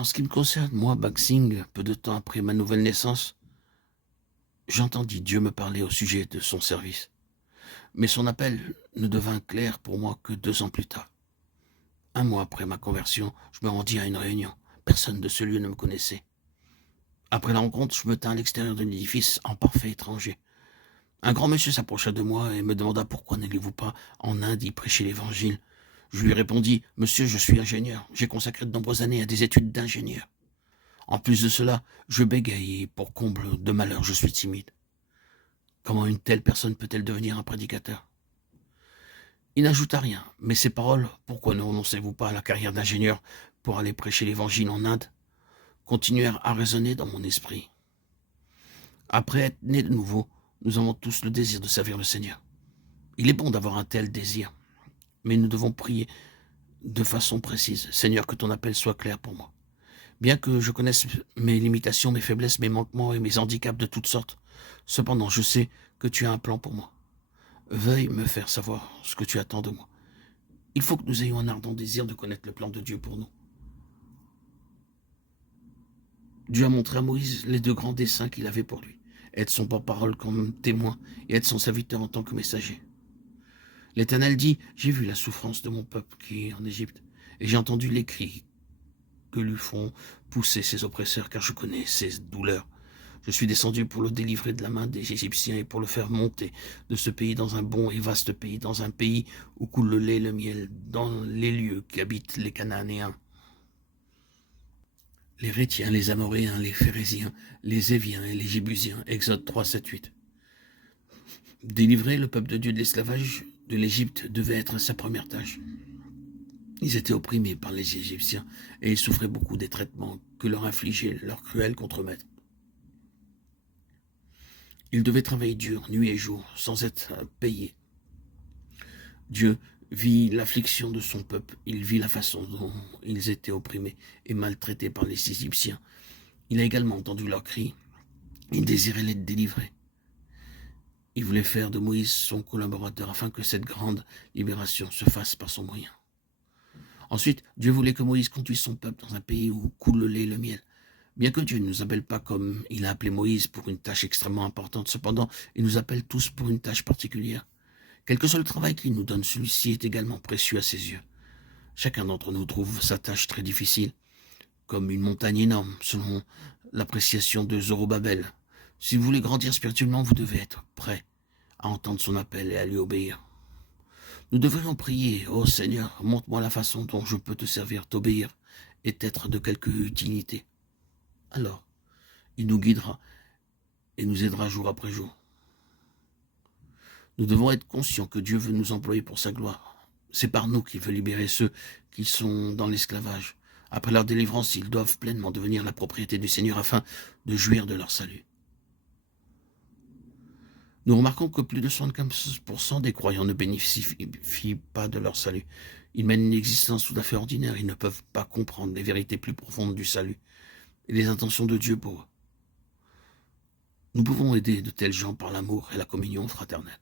En ce qui me concerne, moi, Baxing, peu de temps après ma nouvelle naissance, j'entendis Dieu me parler au sujet de son service. Mais son appel ne devint clair pour moi que 2 ans plus tard. Un mois après ma conversion, je me rendis à une réunion. Personne de ce lieu ne me connaissait. Après la rencontre, je me tins à l'extérieur de l'édifice en parfait étranger. Un grand monsieur s'approcha de moi et me demanda pourquoi n'allez-vous pas en Inde y prêcher l'évangile. Je lui répondis, monsieur, je suis ingénieur. J'ai consacré de nombreuses années à des études d'ingénieur. En plus de cela, je bégaye et pour comble de malheur, je suis timide. Comment une telle personne peut-elle devenir un prédicateur? Il n'ajouta rien, mais ces paroles, pourquoi ne renoncez-vous pas à la carrière d'ingénieur pour aller prêcher l'évangile en Inde, continuèrent à résonner dans mon esprit. Après être nés de nouveau, nous avons tous le désir de servir le Seigneur. Il est bon d'avoir un tel désir, mais nous devons prier de façon précise. Seigneur, que ton appel soit clair pour moi. Bien que je connaisse mes limitations, mes faiblesses, mes manquements et mes handicaps de toutes sortes, cependant je sais que tu as un plan pour moi. Veuille me faire savoir ce que tu attends de moi. Il faut que nous ayons un ardent désir de connaître le plan de Dieu pour nous. Dieu a montré à Moïse les 2 grands desseins qu'il avait pour lui. Être son porte-parole comme témoin et être son serviteur en tant que messager. L'Éternel dit, j'ai vu la souffrance de mon peuple qui est en Égypte, et j'ai entendu les cris que lui font pousser ses oppresseurs, car je connais ses douleurs. Je suis descendu pour le délivrer de la main des Égyptiens et pour le faire monter de ce pays dans un bon et vaste pays, dans un pays où coule le lait et le miel, dans les lieux qu'habitent les Cananéens, les Rétiens, les Amoréens, les Phérésiens, les Éviens et les Jébusiens. Exode 3, 7, 8. Délivrer le peuple de Dieu de l'esclavage de l'Égypte devait être sa première tâche. Ils étaient opprimés par les Égyptiens et ils souffraient beaucoup des traitements que leur infligeaient leurs cruels contremaîtres. Ils devaient travailler dur, nuit et jour, sans être payés. Dieu vit l'affliction de son peuple, il vit la façon dont ils étaient opprimés et maltraités par les Égyptiens. Il a également entendu leurs cris, il désirait les délivrer. Il voulait faire de Moïse son collaborateur afin que cette grande libération se fasse par son moyen. Ensuite, Dieu voulait que Moïse conduise son peuple dans un pays où coule le lait et le miel. Bien que Dieu ne nous appelle pas comme il a appelé Moïse pour une tâche extrêmement importante, cependant, il nous appelle tous pour une tâche particulière. Quel que soit le travail qu'il nous donne, celui-ci est également précieux à ses yeux. Chacun d'entre nous trouve sa tâche très difficile, comme une montagne énorme, selon l'appréciation de Zorobabel. Si vous voulez grandir spirituellement, vous devez être prêt à entendre son appel et à lui obéir. Nous devrions prier, ô Seigneur, montre-moi la façon dont je peux te servir, t'obéir et être de quelque utilité. Alors, il nous guidera et nous aidera jour après jour. Nous devons être conscients que Dieu veut nous employer pour sa gloire. C'est par nous qu'il veut libérer ceux qui sont dans l'esclavage. Après leur délivrance, ils doivent pleinement devenir la propriété du Seigneur afin de jouir de leur salut. Nous remarquons que plus de 75% des croyants ne bénéficient pas de leur salut. Ils mènent une existence tout à fait ordinaire. Ils ne peuvent pas comprendre les vérités plus profondes du salut et les intentions de Dieu pour eux. Nous pouvons aider de tels gens par l'amour et la communion fraternelle.